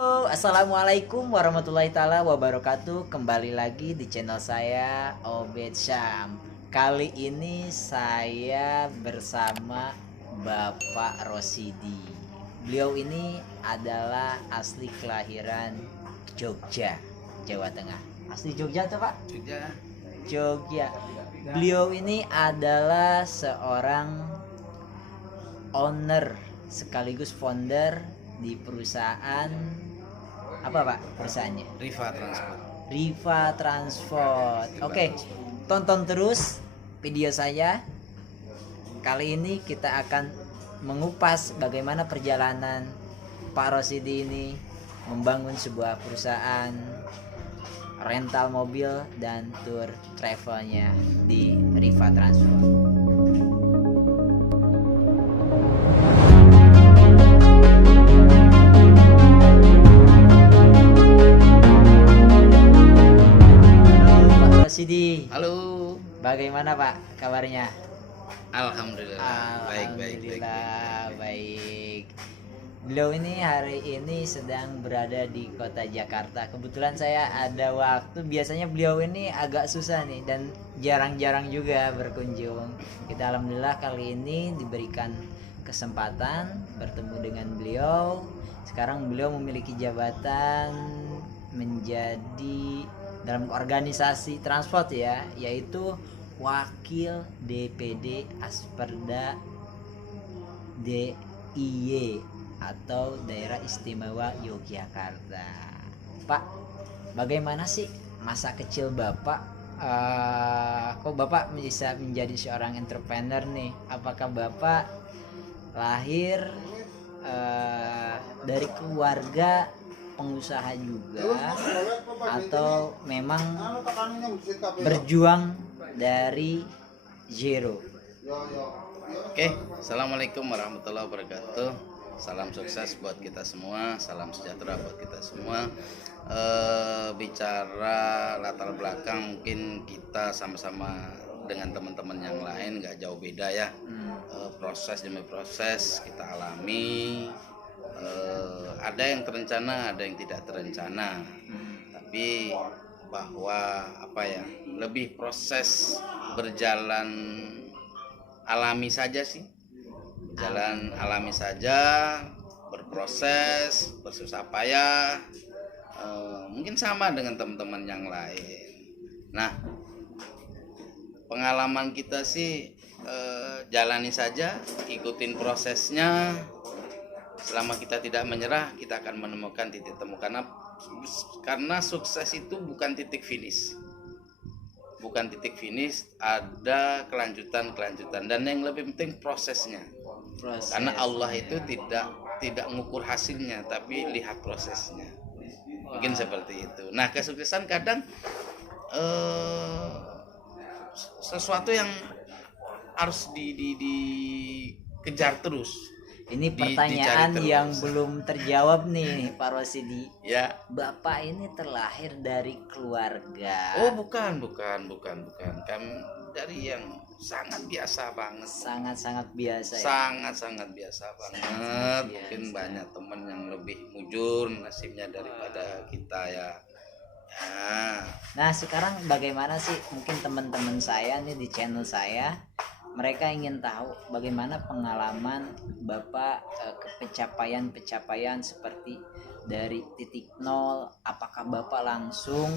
Assalamualaikum warahmatullahi taala wabarakatuh. Kembali lagi di channel saya Obed Syam. Kali ini saya bersama Bapak Rosidi. Beliau ini adalah asli kelahiran Jogja, Jawa Tengah. Asli Jogja tuh Pak? Jogja. Jogja. Beliau ini adalah seorang owner sekaligus founder di perusahaan apa Pak perusahaannya? Riva Transport. Riva Transport. Oke, tonton terus video saya. Kali ini kita akan mengupas bagaimana perjalanan Pak Rosidi ini membangun sebuah perusahaan rental mobil dan tour travelnya di Riva Transport. Sidi. Halo. Bagaimana Pak kabarnya? Alhamdulillah. Baik. Baik. Beliau ini hari ini sedang berada di kota Jakarta. Kebetulan saya ada waktu. Biasanya beliau ini agak susah nih dan jarang-jarang juga berkunjung. Kita alhamdulillah kali ini diberikan kesempatan bertemu dengan beliau. Sekarang beliau memiliki jabatan menjadi dalam organisasi transport ya, yaitu Wakil DPD Asperda DIY atau Daerah Istimewa Yogyakarta. Pak, bagaimana sih masa kecil Bapak? Kok Bapak bisa menjadi seorang entrepreneur nih? Apakah Bapak lahir dari keluarga pengusaha juga atau memang berjuang dari zero? Oke, assalamualaikum warahmatullahi wabarakatuh. Salam sukses buat kita semua, salam sejahtera buat kita semua. Bicara latar belakang, mungkin kita sama-sama dengan teman-teman yang lain nggak jauh beda ya. Proses demi proses kita alami. Ada yang terencana, ada yang tidak terencana. Tapi bahwa lebih proses berjalan alami saja sih. Jalan alami saja, berproses, bersusah payah. Mungkin sama dengan teman-teman yang lain. Nah, pengalaman kita sih jalani saja, ikutin prosesnya. Selama kita tidak menyerah, kita akan menemukan titik temu. Karena sukses itu bukan titik finish. Bukan titik finish, ada kelanjutan. Dan yang lebih penting prosesnya. Karena Allah itu tidak mengukur hasilnya, tapi lihat prosesnya. Mungkin seperti itu. Nah, kesuksesan kadang sesuatu yang harus dikejar terus. Ini pertanyaan yang belum terjawab nih Pak Rosidi. Ya. Bapak ini terlahir dari keluarga. Oh, bukan. Kami dari yang sangat biasa banget. Sangat biasa ya. Sangat biasa banget. Mungkin banyak teman yang lebih mujur nasibnya daripada kita ya. Nah, sekarang bagaimana sih mungkin teman-teman saya nih di channel saya, mereka ingin tahu bagaimana pengalaman Bapak ke pencapaian seperti dari titik nol. Apakah Bapak langsung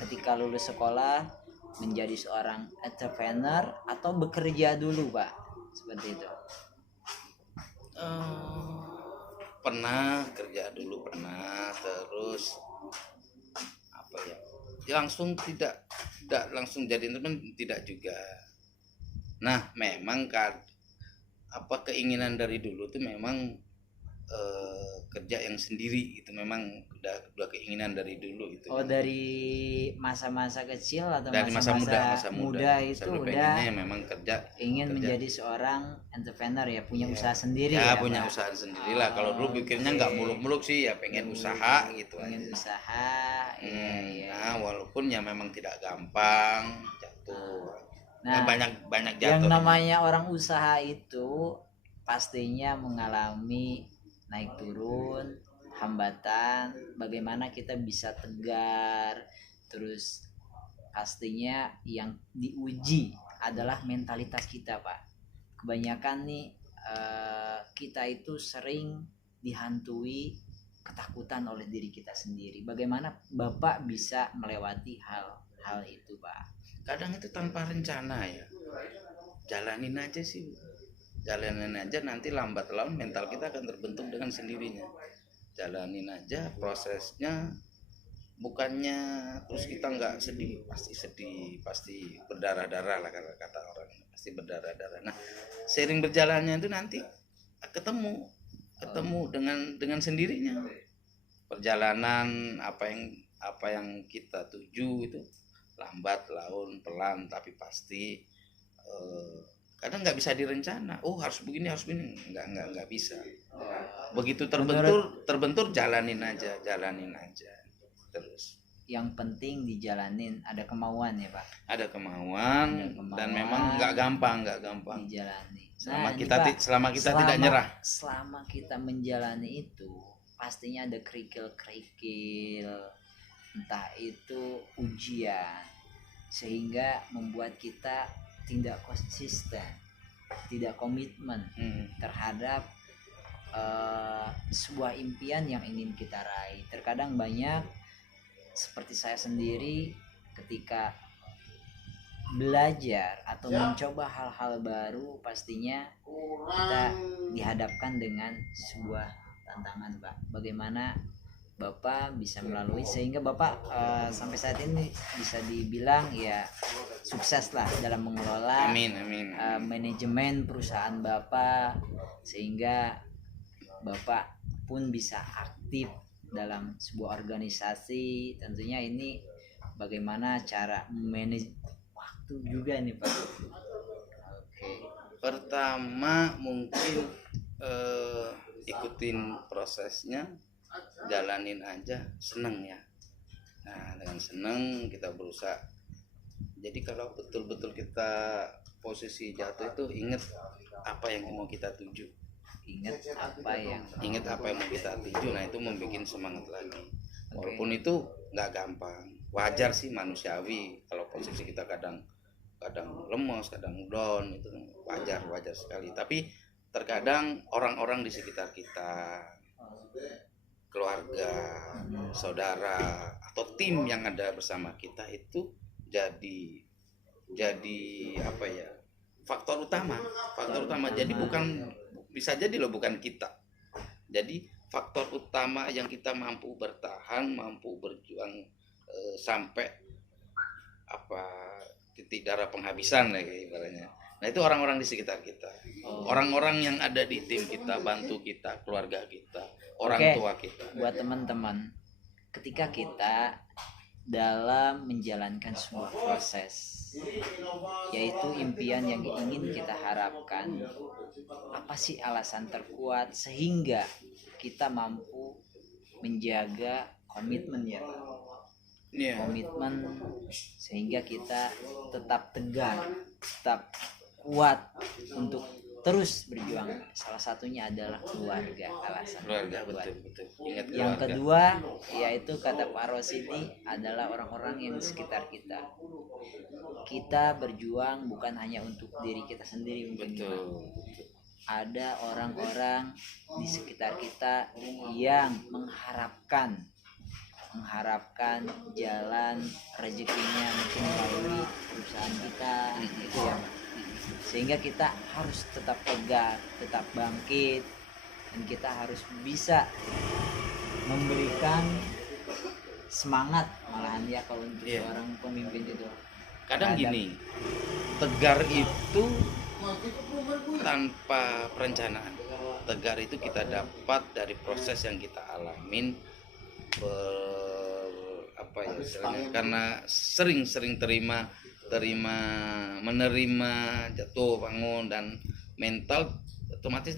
ketika lulus sekolah menjadi seorang entrepreneur atau bekerja dulu Pak? Seperti itu. Pernah kerja dulu, terus langsung tidak langsung jadi entrepreneur, tidak juga. Nah, memang keinginan dari dulu tuh memang kerja yang sendiri itu memang udah keinginan dari dulu itu. Oh, dari masa-masa kecil atau dari masa muda itu udah memang ingin menjadi seorang entrepreneur ya, punya usaha sendiri ya punya usaha sendiri lah. Kalau dulu pikirnya nggak muluk-muluk sih ya, pengen usaha gitu aja. Usaha. Nah, walaupun ya memang tidak gampang jatuh. Nah, banyak jatuh. Yang namanya orang usaha itu pastinya mengalami naik turun, hambatan, bagaimana kita bisa tegar. Terus pastinya yang diuji adalah mentalitas kita, Pak. Kebanyakan nih kita itu sering dihantui ketakutan oleh diri kita sendiri. Bagaimana Bapak bisa melewati hal itu, Pak? Kadang itu tanpa rencana ya, jalanin aja sih, jalanin aja, nanti lambat laun mental kita akan terbentuk dengan sendirinya. Jalanin aja prosesnya, bukannya terus kita nggak sedih, pasti berdarah-darah lah, kata orang, pasti berdarah-darah. Nah, seiring berjalannya itu nanti ketemu dengan sendirinya. Perjalanan apa yang kita tuju itu lambat laun pelan tapi pasti. Kadang nggak bisa direncana, harus begini nggak bisa. Begitu terbentur jalanin aja terus. Yang penting dijalanin, ada kemauan ya, Pak. Ada kemauan dan memang nggak gampang dijalani. Selama kita tidak nyerah. Selama kita menjalani itu pastinya ada kerikil, entah itu ujian, sehingga membuat kita tidak konsisten, tidak komitmen terhadap sebuah impian yang ingin kita raih. Terkadang banyak, seperti saya sendiri, ketika belajar atau mencoba hal-hal baru, pastinya kita dihadapkan dengan sebuah tantangan, Pak. Bagaimana Bapak bisa melalui sehingga Bapak sampai saat ini bisa dibilang ya sukses lah dalam mengelola manajemen perusahaan Bapak, sehingga Bapak pun bisa aktif dalam sebuah organisasi. Tentunya ini bagaimana cara manage waktu juga nih, Pak. Oke. Pertama mungkin ikutin prosesnya, jalanin aja, seneng ya. Nah, dengan seneng kita berusaha. Jadi kalau betul-betul kita posisi jatuh itu, ingat apa yang mau kita tuju. Ingat apa yang mau kita tuju. Nah, itu membuat semangat lagi. Walaupun itu nggak gampang, wajar sih, manusiawi. Kalau posisi kita kadang lemes, kadang down, itu wajar sekali. Tapi terkadang orang-orang di sekitar kita, keluarga, saudara, atau tim yang ada bersama kita itu jadi apa ya, faktor utama. Jadi bisa jadi bukan kita. Jadi faktor utama yang kita mampu bertahan, mampu berjuang sampai titik darah penghabisan kayak ibaratnya. Nah, itu orang-orang di sekitar kita. Orang-orang yang ada di tim kita, bantu kita, keluarga kita, orang tua kita. Buat teman-teman, ketika kita dalam menjalankan sebuah proses, yaitu impian yang ingin kita harapkan, apa sih alasan terkuat sehingga kita mampu menjaga komitmen ya, Pak? Komitmen sehingga kita tetap tegar, tetap kuat untuk terus berjuang. Salah satunya adalah keluarga. Keluarga, betul. Ingat yang keluarga. Kedua, yaitu kata Pak Rosidi, adalah orang-orang yang di sekitar kita. Kita berjuang bukan hanya untuk diri kita sendiri, betul. Ada orang-orang di sekitar kita yang mengharapkan jalan rezekinya mungkin melalui perusahaan kita, gitu ya. Sehingga kita harus tetap tegar, tetap bangkit, dan kita harus bisa memberikan semangat malahan ya kalau untuk seorang pemimpin itu. Kadang gini, tegar itu tanpa perencanaan. Tegar itu kita dapat dari proses yang kita alamin, karena sering menerima jatuh bangun, dan mental otomatis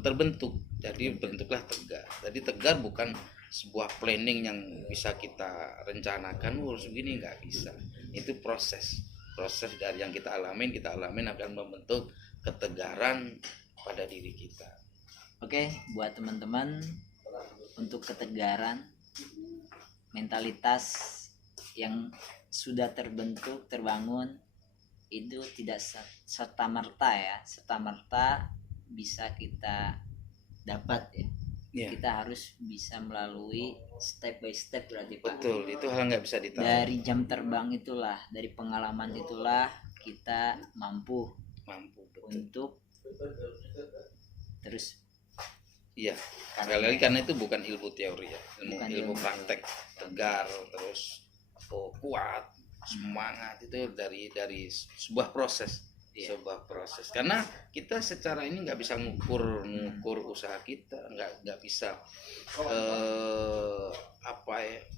terbentuk. Jadi bentuklah tegar. Jadi tegar bukan sebuah planning yang bisa kita rencanakan, harus begini, nggak bisa. Itu proses dari yang kita alamin akan membentuk ketegaran pada diri kita. Oke, buat teman-teman, untuk ketegaran, mentalitas yang sudah terbentuk, terbangun, itu tidak serta-merta bisa kita dapat ya. Iya. Kita harus bisa melalui step by step berarti Pak. Betul, itu hal nggak bisa ditawar. Dari jam terbang itulah, dari pengalaman itulah kita mampu Betul. untuk terus. Iya, sekali lagi karena itu bukan ilmu teori ya, Bukan ilmu ilmu praktek, tegar, terus kuat, semangat, itu dari sebuah proses. Iya. Sebuah proses, karena kita secara ini nggak bisa ngukur usaha kita, nggak bisa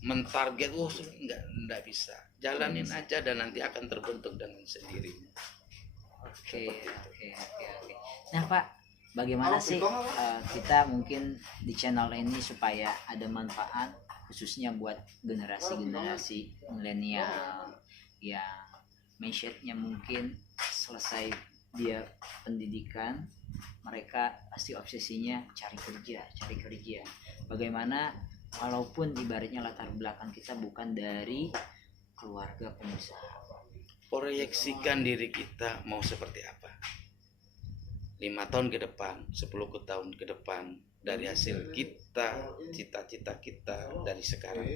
mentarget, nggak bisa, jalanin aja dan nanti akan terbentuk dengan sendirinya. Oke. Nah Pak, bagaimana sih kita mungkin di channel ini supaya ada manfaat khususnya buat generasi milenial yang mindsetnya mungkin selesai dia pendidikan, mereka pasti obsesinya cari kerja. Bagaimana walaupun ibaratnya latar belakang kita bukan dari keluarga pengusaha, proyeksikan diri kita mau seperti apa 5 tahun ke depan, 10 tahun ke depan, dari hasil kita, cita-cita kita dari sekarang.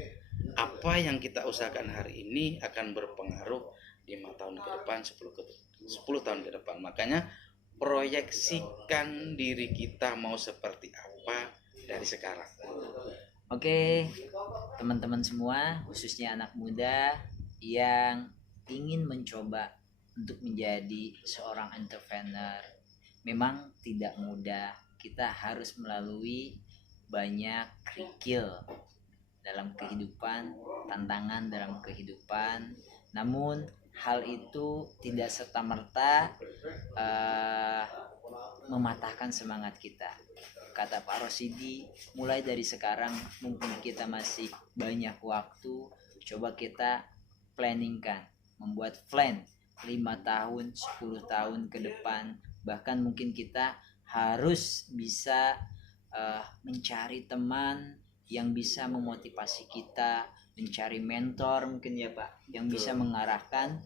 Apa yang kita usahakan hari ini akan berpengaruh 5 tahun ke depan, 10 tahun ke depan. Makanya proyeksikan diri kita mau seperti apa dari sekarang. Oke, teman-teman semua, khususnya anak muda yang ingin mencoba untuk menjadi seorang entrepreneur, memang tidak mudah. Kita harus melalui banyak kerikil dalam kehidupan, tantangan dalam kehidupan. Namun hal itu tidak serta-merta mematahkan semangat kita. Kata Pak Rosidi, mulai dari sekarang mumpung kita masih banyak waktu, coba kita planningkan, membuat plan 5 tahun, 10 tahun ke depan. Bahkan mungkin kita harus bisa mencari teman yang bisa memotivasi kita, mencari mentor mungkin ya Pak, yang bisa mengarahkan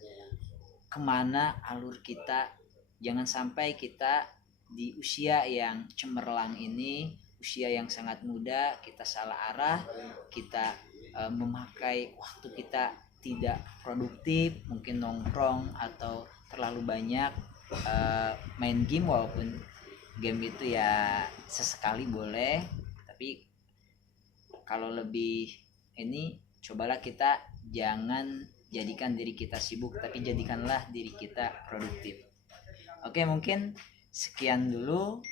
kemana alur kita. Jangan sampai kita di usia yang cemerlang ini, usia yang sangat muda, kita salah arah, kita memakai waktu kita tidak produktif, mungkin nongkrong atau terlalu banyak main game. Walaupun game itu ya sesekali boleh, tapi kalau lebih ini, cobalah kita jangan jadikan diri kita sibuk, tapi jadikanlah diri kita produktif. Oke, mungkin sekian dulu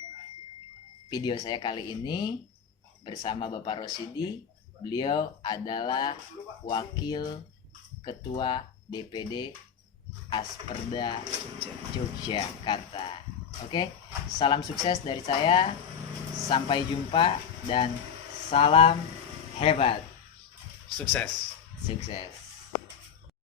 video saya kali ini bersama Bapak Rosidi. Beliau adalah Wakil Ketua DPD Asperda Yogyakarta. Oke, salam sukses dari saya. Sampai jumpa dan salam hebat. Sukses. Sukses.